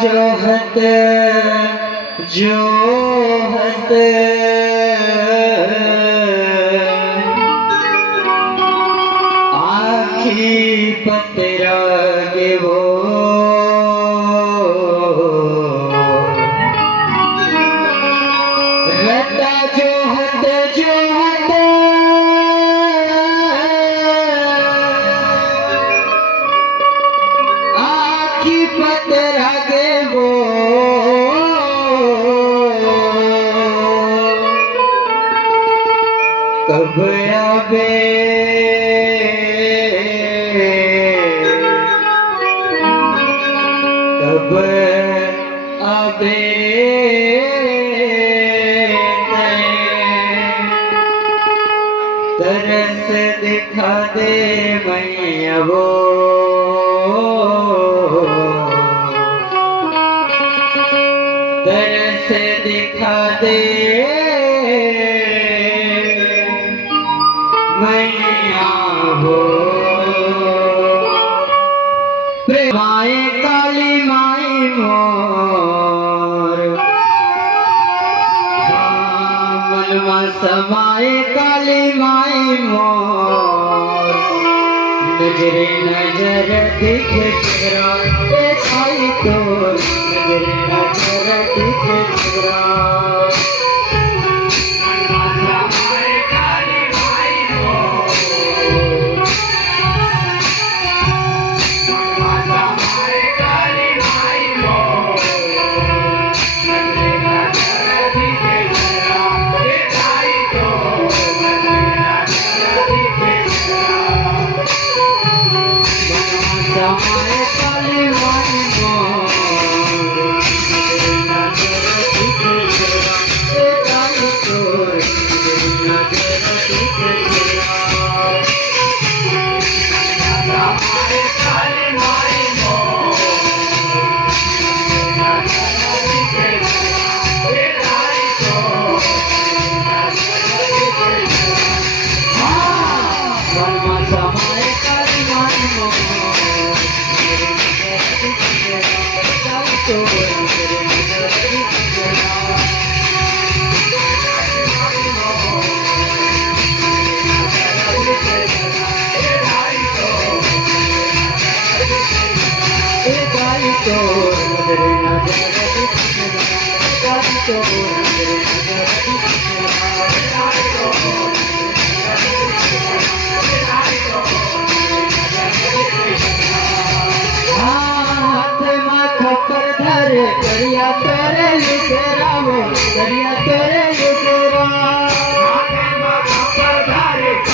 जोहत जोहत आखी पतरा के वो रता जोहत जोहत आखी पतरा के वो कब आवे कब आवे तरस दिखा दे मैया वो तरस दिखा दे मैया हो माए काली माई मोर मनवा समाए काली माई मोर नजरे नजर दिख चेहरा आई तो नजरे नजर दिख चेहरा करिया तेरे लुटेरा वो करिया तेरे लुटेरा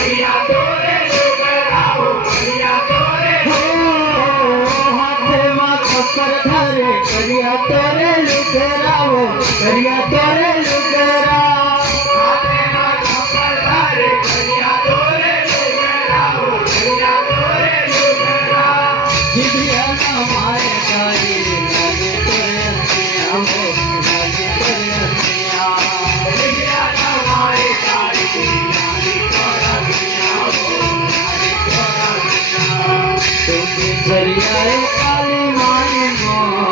करिया तेरे लुटेरा वो करिया तेरे हाथे माँ खप्पर धरे करिया तेरे लुटेरा वो करिया तेरे लुटेरा हाथे माँ खप्पर धरे करिया तेरे लुटेरा वो करिया तेरे लुटेरा जिबिया ना मारे काली झरियाए काली माई मोर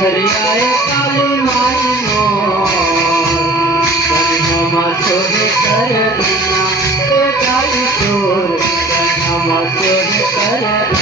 झरियाए काली माई मोर कन्हमा सोहे कर काली चोर कन्हमा सोहे कर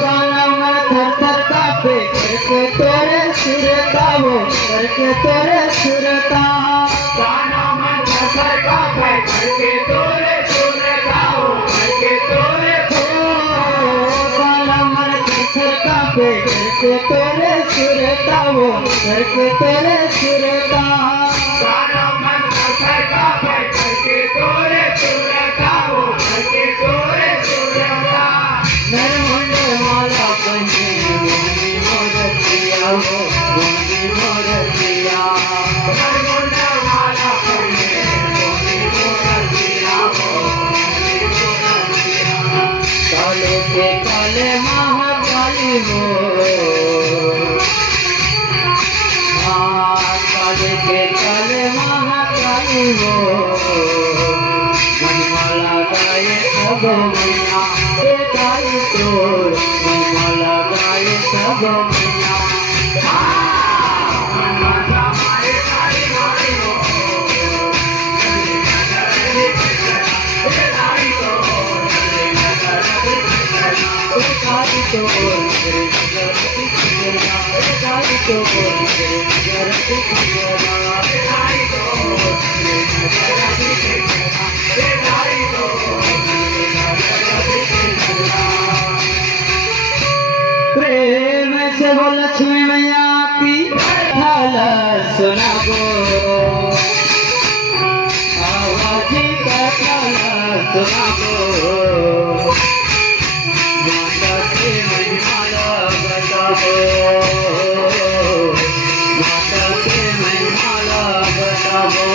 काला करके तोरे सुरता वो करके तोरे सुरता करके तोरे सुरता वो करके तोरे सुरता नरमुंड माला बने भूमि मोरतिया वो भूमि मोरतिया नरमुंड माला बने भूमि मोरतिया वो भूमि मोरतिया काले के काले महाकाली हो काले के काले महाकाली हो मनमाला गाए सब मैया ए गाई तो मनमाला गाए सब मैया प्रेम से वो लक्ष्मी मैया की ढाला सुना गो आवाज का ढाला सुना गो माता के महिमाला बताओ माता के महिमाला बताओ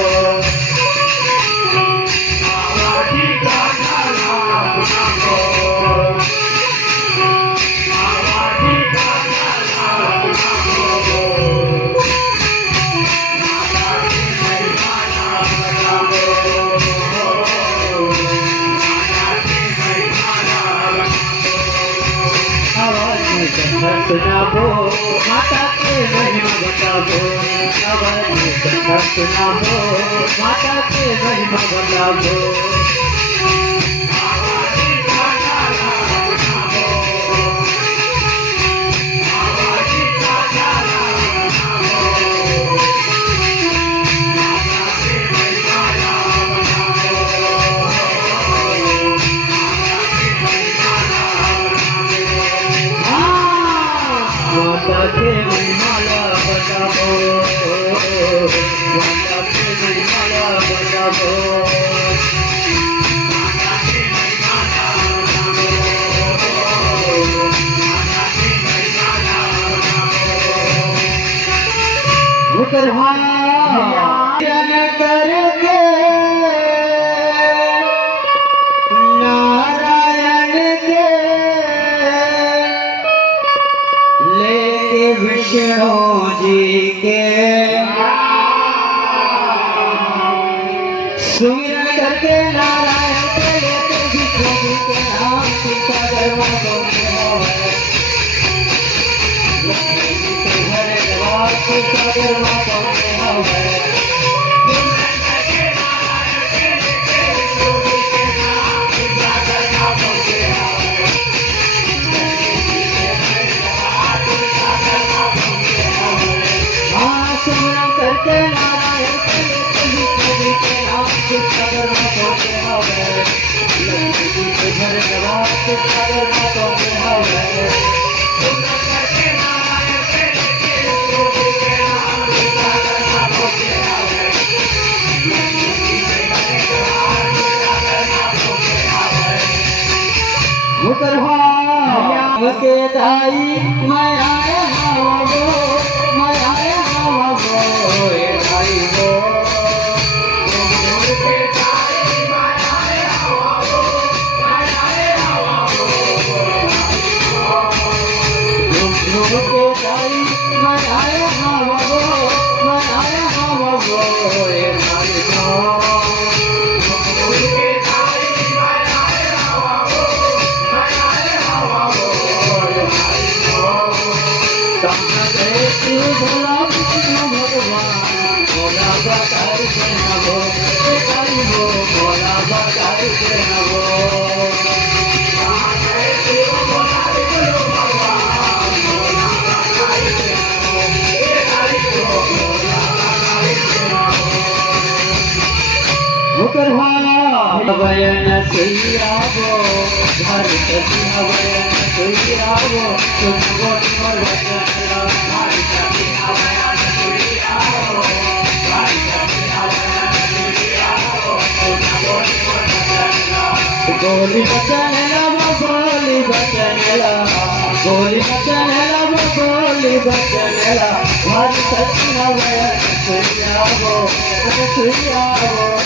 आवाज का ढाला सुना गो सुनाबो माता के महिमा बताबो आवाज में सुनाबो माता के महिमा बताबो माता के महिमाला बताबो माता के महिमाला बताबो करके नारायण के लेके विष्णु जी के सुमिरन करके नारायण के लेके विष्णु जी के नाम सीता धर्मा बोलते हो लक्ष्मी जी के हरे जवाब सीता धर्मा बोलते हो करके नारायण के लेके नाम सीता धर्मा बोलते हो लक्ष्मी जी के हरे जवाब सीता धर्मा बोलते हो के दाई मैं आया वो मैं आया वो दाई वो के दाई मैं आया वो मैं आया वो के दाई मैं आया वो मैं आया वो दाई वो भोला विष्णु भगवान भोला बकार से नवो भोला बकार से नवो वयन सियावो भरत सिंह वयन तुई आवो तुम बोल मोर बचनला मारी सती आवया तुई आवो मारी सती आवया तुई आवो तुम बोल मोर बचनला गोली बचनला गोली बचनला गोली बचनला गोली बचनला मारी सती आवया तुई आवो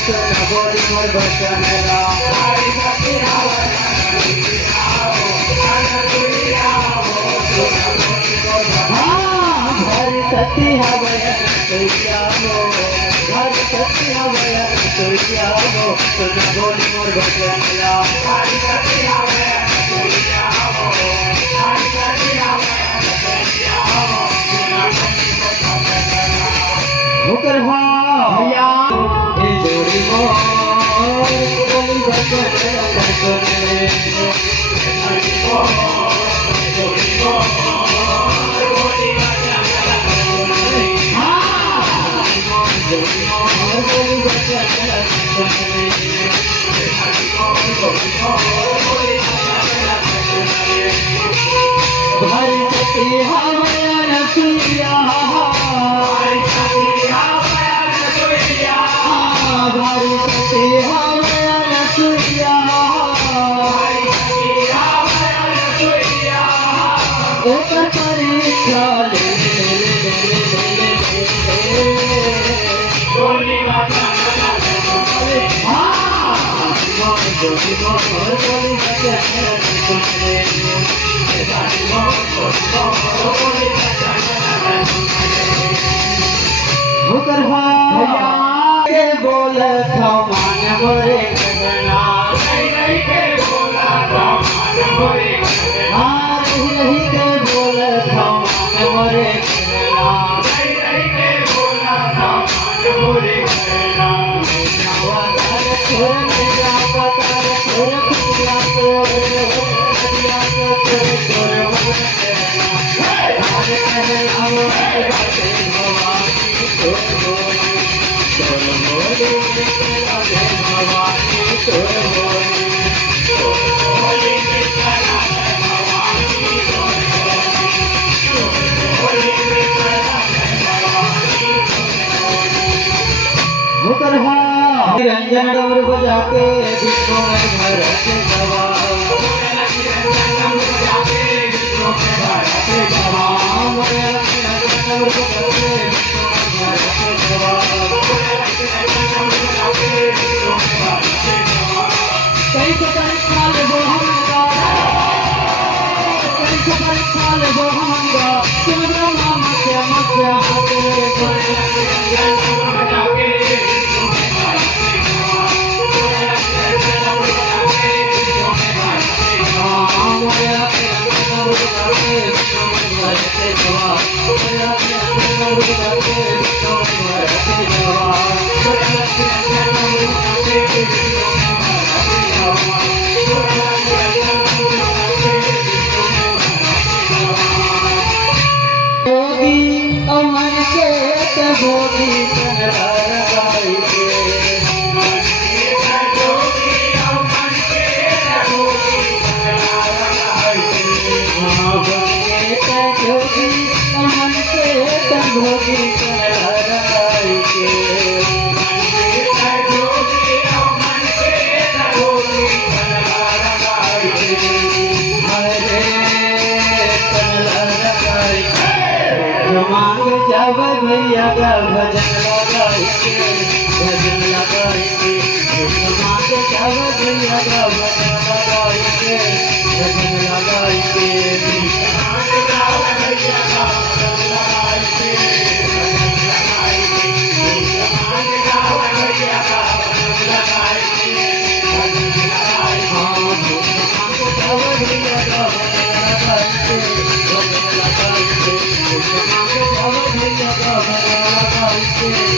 तुम बोल मोर बचनला मारी सती आवया सती हवया तुई आवो हरि सती हवया तुई आवो तुम बोल मोर बचनला हरि सती हवया तुई आवो हरि सती हवया तुई आवो होकर भैया ए जोड़ी मोर बोली बचनला बचनले हरि जोड़ी मोर बोली हरि सती हवया नसिया हरि सती हवया नसिया हरि सती हवया नसिया हरि सती हवया नसिया ऊपर परीक्षा ले गोली बचनला गोली मोर गोली बचनला होकर भैया के बोल मान मोरे कहना नहीं के बोला मान मोरे कहना नहीं के बोल मान मोरे कहना नहीं के बोला मान मोरे कहना छोड़ जावा तार छोड़ खुला दिया छोड़ रंजन डमरू बजा के दिखो घर से गवा कई को परीक्षा ले वो हमगा कई को परीक्षा ले वो हमगा तुम्हारा मामा क्या मत अमर के तबोगी मांग जब भैया का भजन लगाइए भजन लगाइए मांग जब भैया का भजन लगाइए भजन लगाइए मांग जब भैया का भजन लगाइए मांग जब भैया का भजन लगाइए भजन लगाइए मांग जब भैया का भजन लगाइए भजन लगाइए मांग जब भैया का भजन लगाइए